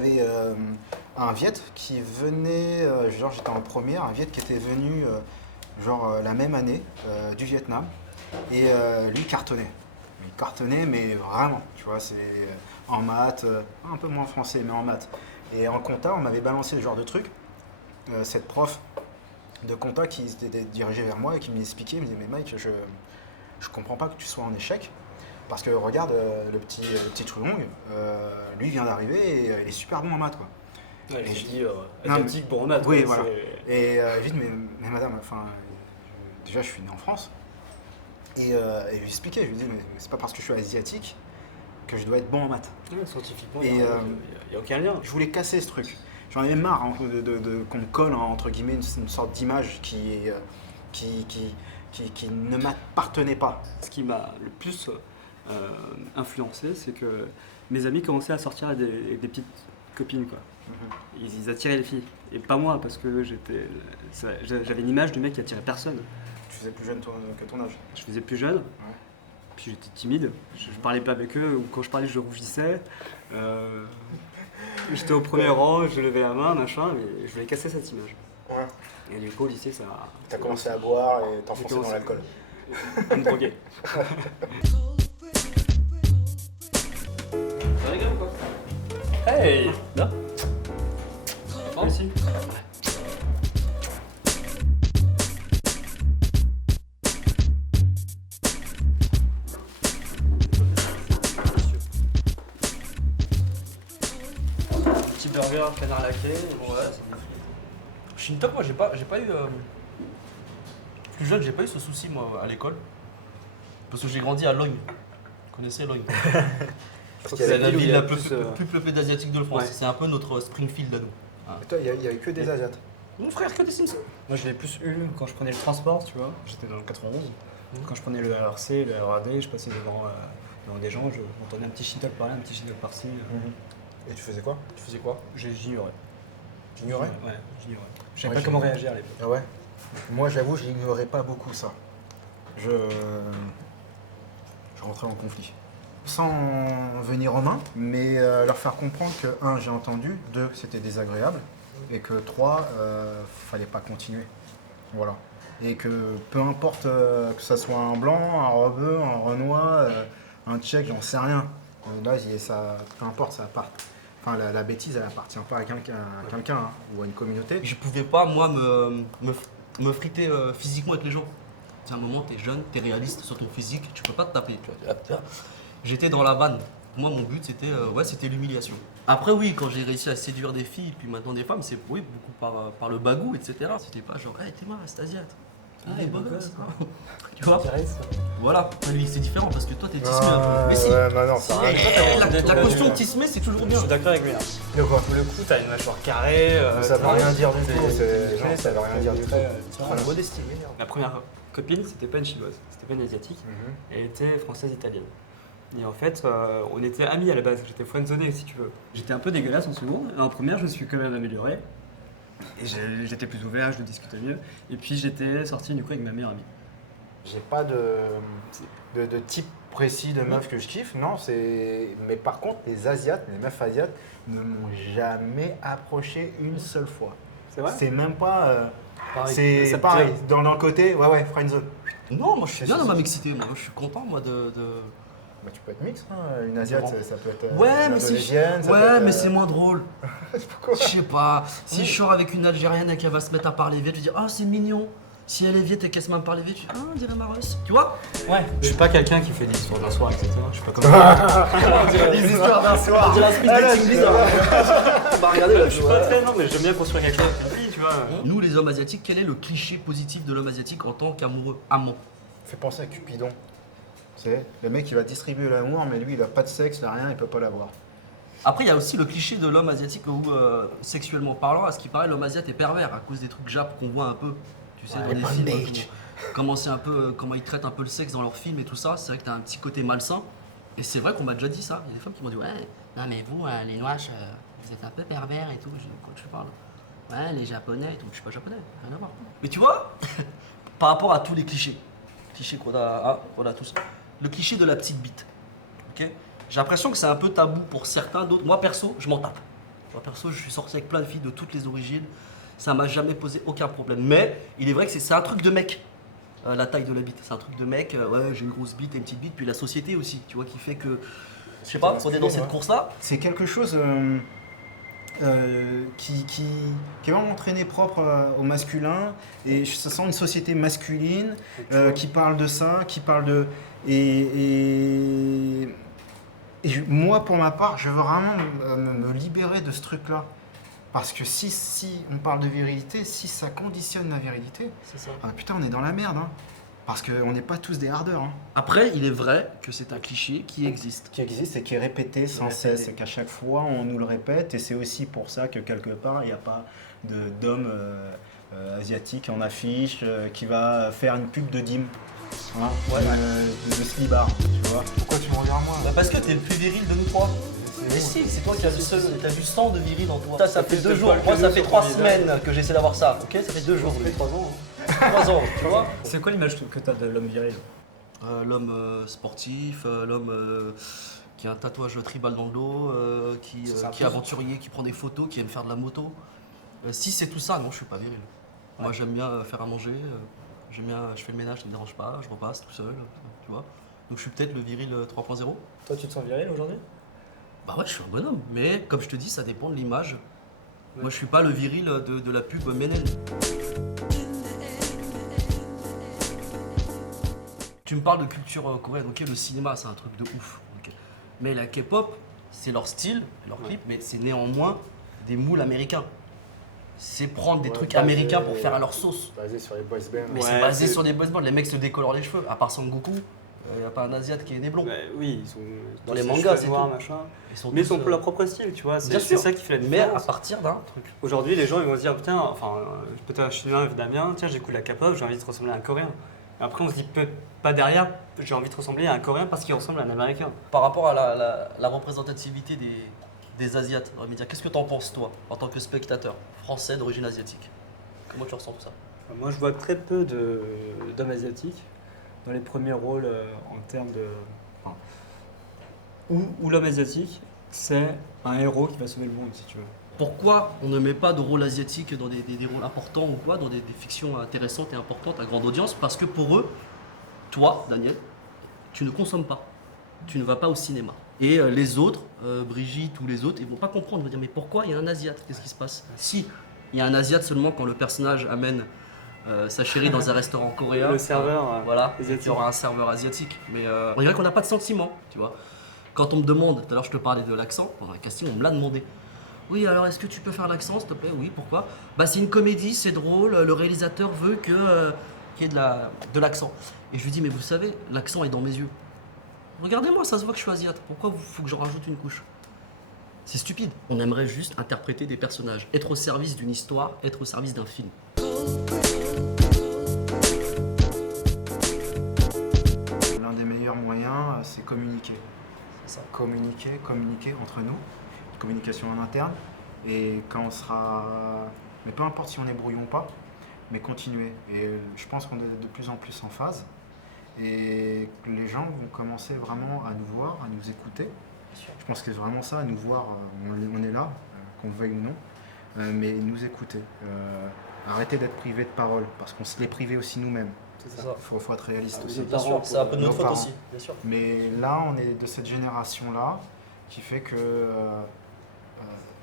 avait un Viet qui venait, genre j'étais en première, un Viet qui était venu la même année du Vietnam et lui cartonnait. Il cartonnait mais vraiment, tu vois, c'est en maths, un peu moins en français mais en maths. Et en compta, on m'avait balancé le genre de truc, cette prof de compta qui s'était dirigée vers moi et qui m'expliquait, il me disait mais Mike, je comprends pas que tu sois en échec. Parce que regarde, le petit Trulong, lui vient d'arriver et il est super bon en maths, quoi. Ouais, Et j'ai je- dit Non, asiatique pour en maths. Oui, quoi, voilà. c'est- Et je lui dis, mais madame, enfin, déjà je suis né en France. Et je lui expliquais, je lui dis, mais c'est pas parce que je suis asiatique que je dois être bon en maths. Ouais, scientifiquement, Et, il n'y a aucun lien. Je voulais casser ce truc. J'en avais marre hein, qu'on me colle, hein, entre guillemets, une sorte d'image qui ne m'appartenait pas. Ce qui m'a le plus influencé, c'est que mes amis commençaient à sortir avec des petites copines, quoi. Ils attiraient les filles. Et pas moi, parce que j'avais une image du mec qui attirait personne. Tu faisais plus jeune que ton âge. Je faisais plus jeune, puis j'étais timide, je parlais pas avec eux, ou quand je parlais, je rougissais. J'étais au premier rang, je levais la main, machin, mais je voulais casser cette image. Ouais. Et du coup, au lycée, ça. T'as commencé à boire et t'enfoncer dans commencé- l'alcool. à me droguer. Ça rigole quoi? Hey! Là? Merci. Petit burger, canard laqué, bon, ouais, c'est bien. Shintok, moi j'ai pas eu. Plus jeune, j'ai pas eu ce souci moi à l'école. Parce que j'ai grandi à Logne. Vous connaissez Logne? C'est la ville la plus peuplée d'Asiatiques de France. Ouais. C'est un peu notre Springfield à nous. Et toi, il y avait que des Asiates. Mon frère, que des Simpsons. Moi je l'ai plus eu quand je prenais le transport, tu vois. J'étais dans le 91. Quand je prenais le RRC, le RAD, je passais devant des gens, je entendais un petit shit-talk par là, un petit shit-talk par-ci. Et tu faisais quoi? Tu faisais quoi? J'ignorais. J'ignorais? Ouais, j'ignorais. Je savais Ouais, pas comment réagir à l'époque. Ah ouais? Moi, j'avoue, j'ignorais pas beaucoup ça. Je rentrais en conflit. Sans venir aux mains, mais leur faire comprendre que, un, j'ai entendu, deux, que c'était désagréable, et que trois, fallait pas continuer. Voilà. Et que peu importe que ça soit un blanc, un rebeu, un renois, un tchèque, j'en sais rien. Là, ça, peu importe, ça part. Enfin, la bêtise, elle appartient pas à quelqu'un hein, ou à une communauté. Je pouvais pas, moi, me friter physiquement avec les gens. C'est un moment, t'es jeune, t'es réaliste sur ton physique, tu peux pas te taper. Tu vois. J'étais dans la vanne. Moi, mon but, c'était l'humiliation. Après, oui, quand j'ai réussi à séduire des filles, puis maintenant des femmes, c'est oui, beaucoup par le bagou, etc. C'était pas genre, hey, t'es moi, c'est asiate. Ah, beau gosse. Tu vois? Voilà. Après, lui, c'est différent parce que toi, t'es tismé un peu. Mais si. non, ça Eh, rien. la caution tismée, c'est toujours Je bien. suis d'accord avec lui. Hein. De quoi? Pour le coup, t'as une mâchoire carrée. Ça veut rien dire du tout. Ouais, Ça veut rien dire du tout. Très, La modestie. La première copine, c'était pas une chinoise, c'était pas une asiatique. Elle était française-italienne. Et en fait, on était amis à la base, j'étais friendzoné si tu veux. J'étais un peu dégueulasse en seconde, et en première, je me suis quand même amélioré. Et j'étais plus ouvert, je discutais mieux. Et puis j'étais sorti du coup avec ma meilleure amie. J'ai pas de type précis de meuf que je kiffe, non, mais par contre, les meufs asiates ne m'ont jamais approché une seule fois. C'est vrai? C'est même pas. Pareil. C'est Ça te pareil, tire. dans le côté, ouais, friendzone. Non, moi, je suis bien Si, dans si. ma mixité. Moi, je suis content, moi, de... Bah, tu peux être mix, hein. Une asiate, Bon. ça peut être. Ouais, une mais c'est indonésienne, ça peut être, mais c'est moins drôle. Pourquoi? Je sais pas. Si je sors avec une Algérienne et qu'elle va se mettre à parler vite, je dis ah c'est mignon. Si elle est vite et qu'elle se met à parler vite, je dis ah on dirait ma Russe. Tu vois? Ouais. Je suis pas quelqu'un qui fait des histoires d'un soir, etc. Je suis pas comme ça. Les histoires d'un soir. On dirait un speed dating bizarre. Bah regardez là, Je suis pas très, non, mais j'aime bien construire quelque chose avec une fille, tu vois. Nous les hommes asiatiques, quel est le cliché positif de l'homme asiatique en tant qu'amoureux, amant? Fait penser à Cupidon. C'est le mec, il va distribuer l'amour, mais lui, il a pas de sexe, il a rien, il peut pas l'avoir. Après il y a aussi le cliché de l'homme asiatique où sexuellement parlant, à ce qui paraît l'homme asiatique est pervers à cause des trucs jap qu'on voit un peu. Tu sais, Ouais, dans les les films, bandages. comment ils traitent un peu le sexe dans leurs films et tout ça, c'est vrai que t'as un petit côté malsain. Et c'est vrai qu'on m'a déjà dit ça. Il y a des femmes qui m'ont dit ouais, non mais vous les noirs, vous êtes un peu pervers et tout. Je dis, quoi tu parles? Ouais, les japonais et tout. Je suis pas japonais, rien à voir. Mais tu vois, par rapport à tous les clichés qu'on a tous, le cliché de la petite bite. Ok, j'ai l'impression que c'est un peu tabou pour certains, d'autres. Moi perso, je m'en tape. Moi, perso, je suis sorti avec plein de filles de toutes les origines. Ça m'a jamais posé aucun problème. Mais il est vrai que c'est un truc de mec. La taille de la bite, c'est un truc de mec. Ouais, j'ai une grosse bite et une petite bite. Puis la société aussi, tu vois, qui fait que. Je sais pas, on est dans cette course-là. C'est quelque chose qui est vraiment entraîné propre au masculin. Et ça sent une société masculine qui parle de ça, qui parle de. Moi, pour ma part, je veux vraiment me libérer de ce truc-là. Parce que si on parle de virilité, si ça conditionne la virilité, C'est ça. putain, on est dans la merde. Hein. Parce qu'on n'est pas tous des hardeurs. Hein. Après, il est vrai que c'est un cliché qui existe. Qui existe et qui est répété sans cesse. Et qu'à chaque fois, on nous le répète. Et c'est aussi pour ça que quelque part, il n'y a pas d'homme asiatique en affiche qui va faire une pub de Dim. Hein, de Slibar, tu vois. Pourquoi tu me regardes moi Bah parce que t'es le plus viril de nous trois. Mais si, c'est toi qui as du sang de viril en toi. Ça fait 2 jours. Moi, ça fait 3 semaines que j'essaie d'avoir ça. Ok, ça fait 2 jours. Ça fait 3 ans. 3 ans, tu vois. C'est quoi l'image que tu as de l'homme viril? L'homme sportif, l'homme qui a un tatouage tribal dans le dos, qui est aventurier, qui prend des photos, qui aime faire de la moto. Si c'est tout ça, non, je suis pas viril. Ouais. Moi, j'aime bien faire à manger. Je fais le ménage, ça me dérange pas. Je repasse tout seul, tu vois. Donc, je suis peut-être le viril 3.0. Toi, tu te sens viril aujourd'hui? Bah ouais, je suis un bonhomme, mais comme je te dis, ça dépend de l'image. Ouais. Moi, je suis pas le viril de la pub Menen. Tu me parles de culture coréenne, ok, le cinéma, c'est un truc de ouf. Okay. Mais la K-pop, c'est leur style, leur clip, mais c'est néanmoins des moules américains. C'est prendre des trucs américains pour faire à leur sauce. Basé sur les boys bands. Mais c'est basé sur des boys bands, les mecs se décolorent les cheveux, à part Sangoku. Il n'y a pas un Asiate qui est né blond. Bah, oui, ils sont dans les mangas, c'est noirs, tout. machin. Mais ils ont un peu leur propre style, tu vois. C'est ça qui fait la mais différence. à partir d'un truc. Aujourd'hui, les gens ils vont se dire putain, enfin, peut-être un chinois vietnamien, tiens, j'écoute la K-pop, j'ai envie de ressembler à un coréen. Et après, on se dit pas derrière, j'ai envie de ressembler à un coréen parce qu'il ressemble à un américain. Par rapport à la représentativité des Asiates, on va me dire, qu'est-ce que t'en penses, toi, en tant que spectateur français d'origine asiatique? Comment tu ressens tout ça? Moi, je vois très peu d'hommes asiatiques dans les premiers rôles en termes de. Enfin, où l'homme asiatique, c'est un héros qui va sauver le monde, si tu veux. Pourquoi on ne met pas de rôle asiatique dans des rôles importants ou quoi, dans des fictions intéressantes et importantes à grande audience? Parce que pour eux, toi, Daniel, tu ne consommes pas. Tu ne vas pas au cinéma. Et les autres, Brigitte ou les autres, ils vont pas comprendre. Ils vont dire, mais pourquoi il y a un Asiate? Qu'est-ce qui se passe? Si, il y a un Asiate seulement quand le personnage amène sa chérie dans un restaurant coréen. Le serveur, voilà, et qu'il y aura un serveur asiatique. Mais on dirait qu'on n'a pas de sentiment, tu vois. Quand on me demande, tout à l'heure je te parlais de l'accent, pendant un casting, on me l'a demandé. Oui, alors est-ce que tu peux faire l'accent, s'il te plaît? Oui, pourquoi? Bah, c'est une comédie, c'est drôle, le réalisateur veut qu'il y ait de l'accent. Et je lui dis, mais vous savez, l'accent est dans mes yeux. Regardez-moi, ça se voit que je suis asiate. Pourquoi il faut que j'en rajoute une couche? C'est stupide. On aimerait juste interpréter des personnages, être au service d'une histoire, être au service d'un film. L'un des meilleurs moyens, c'est communiquer. C'est ça. Communiquer entre nous. Communication en interne. Et quand on sera... Mais peu importe si on est brouillon ou pas, mais continuer. Et je pense qu'on est de plus en plus en phase. Et les gens vont commencer vraiment à nous voir, à nous écouter. Je pense que c'est vraiment ça, à nous voir, on est là, qu'on le veuille ou non, mais nous écouter. Arrêter d'être privé de parole, parce qu'on se l'est privé aussi nous-mêmes. C'est ça. Faut être réaliste aussi. Bien sûr, c'est un peu de notre nos faute parents. aussi, bien sûr. Mais là, on est de cette génération-là qui fait que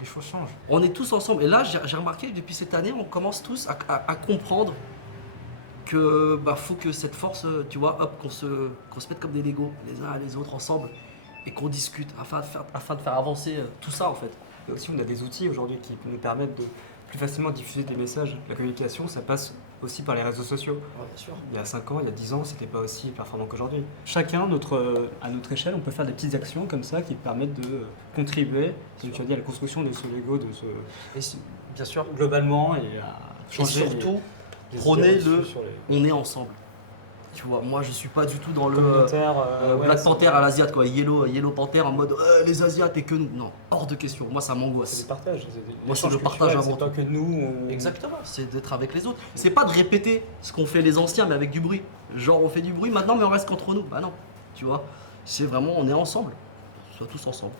les choses changent. On est tous ensemble. Et là, j'ai remarqué, depuis cette année, on commence tous à comprendre que faut que cette force, tu vois, hop, qu'on se mette comme des Legos, les uns à les autres ensemble, et qu'on discute afin de faire avancer tout ça, en fait. Et aussi, on a des outils aujourd'hui qui nous permettent de plus facilement diffuser des messages. La communication, ça passe aussi par les réseaux sociaux. Ouais, bien sûr. Il y a 5 ans, il y a 10 ans, c'était pas aussi performant qu'aujourd'hui. Chacun, à notre échelle, on peut faire des petites actions comme ça qui permettent de contribuer, comme tu as dit, à la construction de ce Lego, Bien sûr. globalement, et à changer. Et surtout, les prenez idéaux le sur les on est ensemble. Tu vois, moi je suis pas du tout dans le communautaires, Black c'est- Panther à l'Asiate, quoi, Yellow Panther en mode les Asiates et que nous. Non, hors de question. Moi ça C'est m'angoisse. des partages. Moi, c'est le partage avant C'est pas tout. que nous. Exactement, c'est d'être avec les autres. C'est pas de répéter ce qu'ont fait les anciens, mais avec du bruit. Genre, on fait du bruit maintenant, mais on reste qu'entre nous. Bah non, tu vois. C'est vraiment, on est ensemble. Soit tous ensemble.